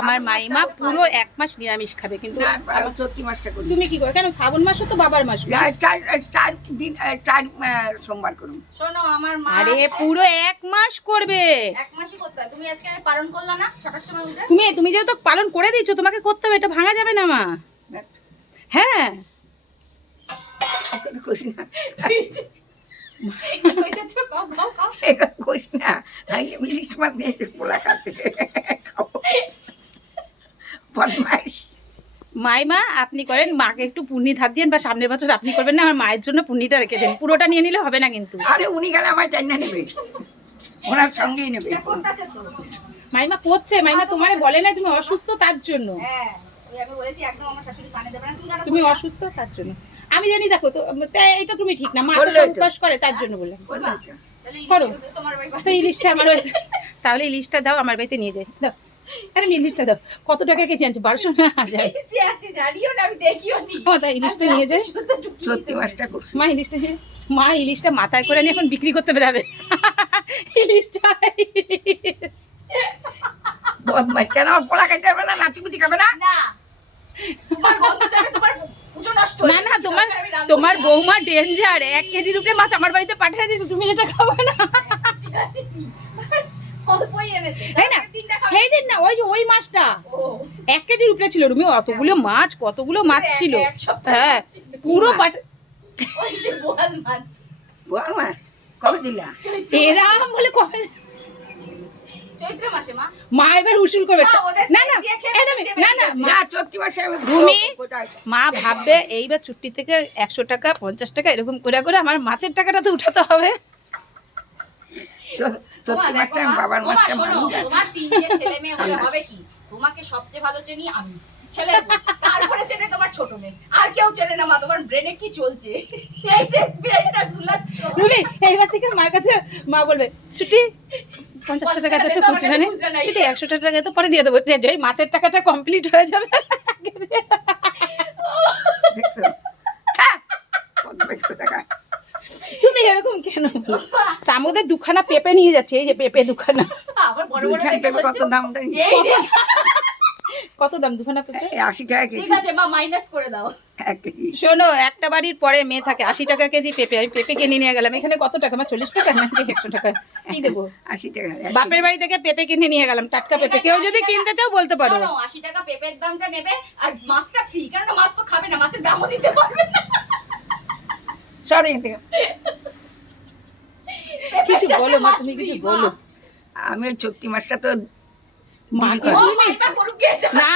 আমার মাইমা পুরো 1 মাস নিরামিষ খাবে, কিন্তু চৈত্র মাসটা করি। তুমি কি করো? কেন শ্রাবণ মাসও তো বাবার মাস। চার সোমবার করুন। শোনো আমার মা আরে পুরো 1 মাস করবে। 1 মাসই করতে হয়। তুমি আজকে পালন করলা না 6টার সময় উঠে? তুমি যেহেতু পালন করে দিয়েছো, তোমাকে করতে হবে, এটা ভাঙা যাবে না মা। হ্যাঁ খুশি না কইতেছো কম কম কম। খুশি না ইলিশ মাছ নিয়েছে পোলা খাতে বদমাইশ। মাইমা আপনি করেন, মাকে একটু পুণ্যি ধার দিয়েন, বা সামনের বছর আপনি করবেন না, আমার মায়ের জন্য পুণ্যিটা রেখে দেন। পুরোটা নিয়ে নিলে হবে না কিন্তু। আরে উনি গেলে আমার চাইনা নেবে, ওনার সঙ্গেই নেবে। কোনটাছে তো? মাইমা করছে, মাইমা তোমারে বলে না তুমি অসুস্থ তার জন্য। হ্যাঁ ওই আমি বলেছি একদম আমার শাশুড়ি কানে দেবে না। তুমি কেন তুমি করলা? অসুস্থ তার জন্য আমি জানি। দেখো তো এটা তুমি ঠিক না, মা তো বললেই তো। সংকোচ করে তার জন্য বললাম। করবা? তাহলে করো। ইলিশ তোমার বাড়ি তো ইলিশটা আমার বাড়িতে, তাহলে ইলিশটা দাও, আমার বাড়িতে নিয়ে যাই। দাও, আরে ইলিশটা দাও। কত টাকা কেজি আনছে? 1200 না 1000? আছে আছে জানিও না, আমি দেখিও নি। ও তাই ইলিশটা নিয়ে যাই। চৈত্র মাসটা করছি। মা ইলিশটা মাথায় করে নিয়ে এখন বিক্রি করতে বেরাবে। ইলিশটা বদমাইশ কেন? আমার পোলা খাইতে পারবে না, নাতিপুতি খাবে না? না তোমার গন্ধ যাবে, তোমার পুজো নষ্ট না না, তোমার বৌমা ডেঞ্জার। 1 কেজির উপরে মাছ আমার বাড়িতে পাঠিয়ে দিয়েছে, তুমি যেটা খাবে না। অল্পই এনেছে তাই না? সেই দিন না, ওই মাছটা 1 কেজির উপরে ছিল। রুমি অতগুলো মাছ, কতগুলো মাছ ছিল। হ্যাঁ পুরো ওই যে বোয়াল মাছ। বোয়াল মাছ কবে দিলা? এরাম বলে কবে চৈত্র মাসে মা মা এবার উসুল করবে। না না না না না চৈত্র মাসে আমি রুমি কোথায়? মা ভাববে এইবার ছুটি থেকে 100 টাকা 50 টাকা এরকম করে করে আমার মাছের টাকাটা তো উঠাতে হবে। চৈত্র মাসটা আমি বাবার তোমার মাসটা শোনো, মানি। তোমার 3টে ছেলে মেয়ে হলে হবে কি? তোমাকে সবচেয়ে ভালো চিনি আমি, ছেলে বউ। তারপরে চেনে তোমার ছোট মেয়ে, আর কেউ চেনে না। মা তোমার ব্রেনে কি চলছে? এই যে ব্রেনটা গুলাচ্ছ। রুমি এইবার থেকে মার কাছে মা বলবে ছুটি 50 টাকাতে তো খুচরা নেই, ছুটি 100 টাকা তো পরে দিয়ে দেবো। যেই মাছের টাকাটা কমপ্লিট হয়ে যাবে। দেখছো? হ্যাঁ, বদমাইশ কোথাকার। তুমি এরকম কেন বলো? তার মধ্যে 2খানা পেঁপে নিয়ে যাচ্ছে, এই যে পেঁপে 2খানা। আবার বড় বড় দুইখান দেখে পেঁপে কত বলছে, দাম জানি? কত দাম 2খানা পেঁপে? 80 টাকা ঠিক কেজি। আছে মা মাইনাস করে দাও। 1 কেজি। শোনো, একটা বাড়ির পরে মেয়ে থাকে, 80 টাকা কেজি পেঁপে। আমি পেঁপে কিনে নিয়ে গেলাম, এখানে কত টাকা? আমার 40 টাকা নাকি 100 টাকা? কি দেবো? 80 টাকা। বাপের বাড়ি থেকে পেঁপে কিনে নিয়ে গেলাম, টাটকা পেঁপে। কেউ যদি কিনতে চাও বলতে পারো। শোনো 80 টাকা পেঁপের দামটা নেবে, আর মাছটা ফ্রি, কারণ মাছ তো খাবে না, মাছের দামও দিতে পারবে না। সরি এখান থেকে। কিছু পেঁপের বলো সাথে মা, মাছ তুমি কিছু free, বলো। আমি ওই চৈত্র মাসটা তো মা কি ও বলবে? মাইমা করুক গে যা। না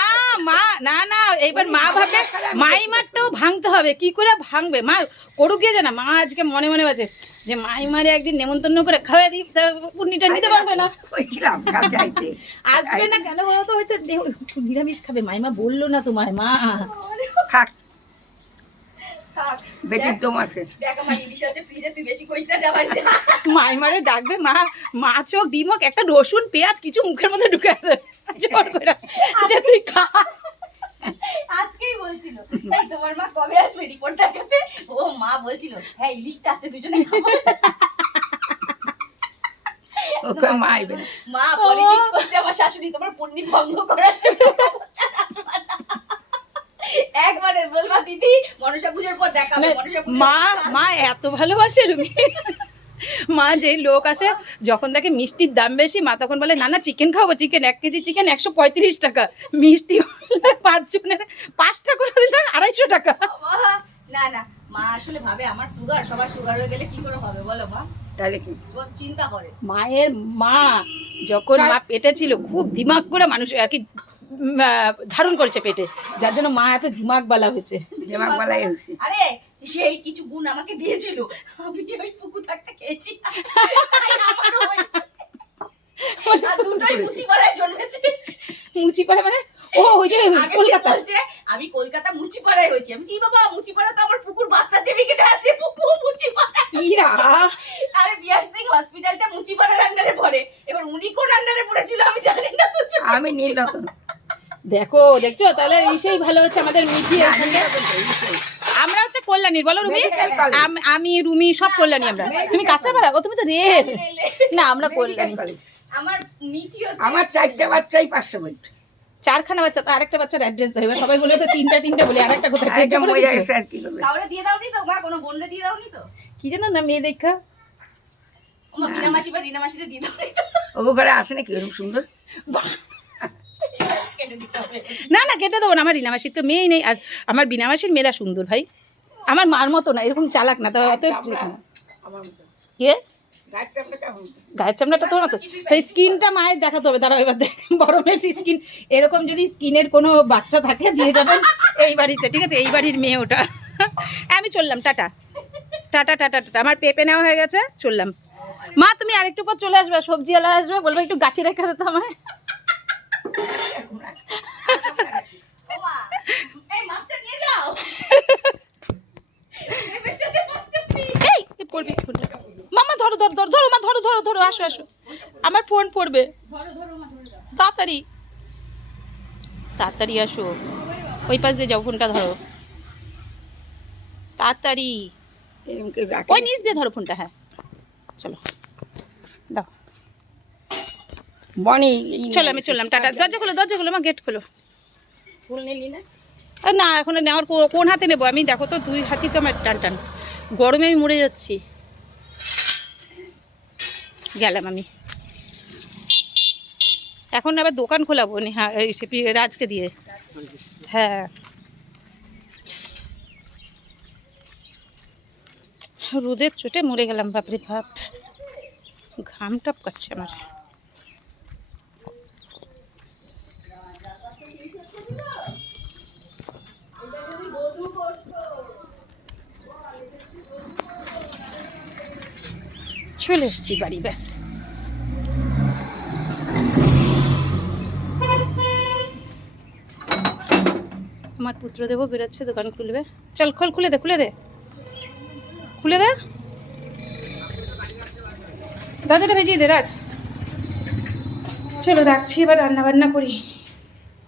মা, না না, এইবার মা ভাবে মাইমারটাও ভাঙতে হবে। কি করে ভাঙবে? মা করুক গিয়ে জানা। মা আজকে মনে মনে বাজে যে মাইমারে একদিন নেমন্তন্ন করে খাওয়া দিই, পুণ্যিটা নিতে পারবে না। কইছিলাম কাল যাইতে। আসবে না কেন বলো তো? হয়তো নিরামিষ খাবে। মাইমা বললো না তোমায়? মা থাক, থাক। বেটির দম আছে। দেখ আমার ইলিশ আছে ফ্রিজে, তুই বেশি কইস না, যাবার যা। মাইমারে ডাকবে, মা মাছ হোক ডিম হোক, একটা রসুন পেঁয়াজ কিছু মুখের মধ্যে ঢুকে দেবে জোর করে, যে তুই খা। আজকেই বলছিল এই তোমার মা কবে আসবে রিপোর্ট দেখাতে? ও মা বলছিল হ্যাঁ ইলিশটা আছে দুজনে খাবো। ওকে মা আইবে না। মা পলিটিক্স করছে আমার শাশুড়ি তোমার পুণ্যি ভঙ্গ করার জন্য। একবারে বলবা দিদি মনসা পুজোর পর দেখাবে। মনসা পুজোর মা পর মা এত ভালোবাসে রুমি। মা যেই লোক আসে, যখন দেখে মিষ্টির দাম বেশি, মা তখন বলে না না চিকেন খাবো, চিকেন 1 কেজি চিকেন 135 টাকা, মিষ্টি 5 জনের 5টা করে দিলে 250 টাকা। বাবা, না না মা আসলে ভাবে আমার সুগার, সবার সুগার হয়ে গেলে কি করে হবে বলো মা? তাহলে কি? ও চিন্তা করে। মায়ের মা যখন মা পেটে ছিল, খুব দিমাগ করে মানুষ আর কি ধারণ করেছে পেটে, যার জন্য মা এত দিমাগবালা হয়েছে। দিমাগ বালাই হইছে। আরে সেই কিছু গুণ আমাকে দিয়েছিল, আমি ওই পুকু থাকতে খেয়েছি। আমারও হয়েছে। আর দুটোই মুচিপাড়ায় জন্মেছে। মুচিপাড়া মানে? ও ওই যে আগে কলকাতা। বলছে আমি কলকাতা মুচিপাড়ায় হয়েছি। আমি বলছি বাবা মুচিপাড়া তো আমার পুকুর বাস সার্টিফিকেট আছে, পুকু মুচিপাড়া। ইরা আরে বিআর সিং হসপিটালটা মুচিপাড়ার আন্ডারে পড়ে। এবার উনি কোন আন্ডারে পড়েছিল আমি জানি না তো। আমি নীলরতন। দেখছো তাহলে সেই ভালো হচ্ছে আমাদের মিঠি। আমরা হচ্ছে কল্যাণীর, বলো রুমি? আমি রুমি সব কল্যাণী আমরা। তুমি কাঁচাপাড়া? ও তুমি তো রেল। না আমরা কল্যাণী। আমার মিঠি হচ্ছে আমার 4টে বাচ্চাই 500 বই। 4খানা বাচ্চা, তো আরেকটা বাচ্চার অ্যাড্রেস দেবে, এবার সবাই বলে তো তিনটা বলে আরেকটা কোথায় আরেকটা বলে মজা দিচ্ছ? এসে আর কি করবে। কাউরে দিয়ে দাওনি তো মা, কোনো বোনরে দিয়ে দাওনি তো? কি জানো না মেয়ে দেখা ও মা, বিনা মাসি বা রিনা মাসিরে দিয়ে দাওনি তো? ও ঘরে আসে নাকি ওরকম সুন্দর? কেটে দিতে হবে। না কেটে দেবো না, আমার রিনামাসির তো মেয়েই নেই, আর আমার বিনামাসির মেয়েরা সুন্দর ভাই, আমার মার মতো না, এরকম চালাক না, তো অত আমার মতো কে গাছ চাপটা কেমন? গায়ের চামড়াটা তো না তো, তো স্কিনটা মায়ের দেখাতে হবে, দাঁড়াও এবার দেখ, বড় মেয়ের স্কিন এরকম, যদি স্কিনের কোনো বাচ্চা থাকে দিয়ে যাবেন এই বাড়িতে, ঠিক আছে, এই বাড়ির মেয়ে ওটা। আমি চললাম, টাটা টাটা টাটা টাটা, আমার পেঁপে নেওয়া হয়ে গেছে, চললাম। মা তুমি আরেকটু পর চলে আসবে, সবজিওয়ালা আসবে, বলবে একটু গাঠি রেখে দিতে আমায়। ও মা, এই মাছটা নিয়ে যাও। পেঁপের সাথে মাছটা free। এই পড়বে ফোনটা, মামা ধরো ধরো ধরো ধরো, মা ধরো ধরো ধরো, আসো আসো, আমার ফোন পড়বে, ধরো ধরো মা, ধরো। তাড়াতাড়ি তাড়াতাড়ি আসো, ওই পাশ দিয়ে যাও, ফোনটা ধরো তাড়াতাড়ি, এরকম কেউ রাখে ওই নিচ দিয়ে ধরো ফোনটা, হ্যাঁ চলো দাও, বনি চলো আমি চললাম, টাটা, দরজা খোলো মা, গেট খোলো। ফুল নিলি না? না এখন নেওয়ার কোন হাতে নেবো আমি, দেখো তো 2 হাতই তো আমার টান টান, গরমে আমি মরে যাচ্ছি। গেলাম আমি, এখন আবার দোকান খোলাবো নি, হ্যাঁ এই রাজকে দিয়ে, হ্যাঁ রোদের চোটে মরে গেলাম, বাপরে বাপ, ঘাম টপকাচ্ছে আমার। চলে এসছি বাড়ি, ব্যাস। আমার পুত্রদেব বেরোচ্ছে, দোকান খুলবে, চল খোল, খুলে দে খুলে দে খুলে দে, দরজাটা ভেজিয়ে দে রাজ। চলো রাখছি, এবার রান্না বান্না করি।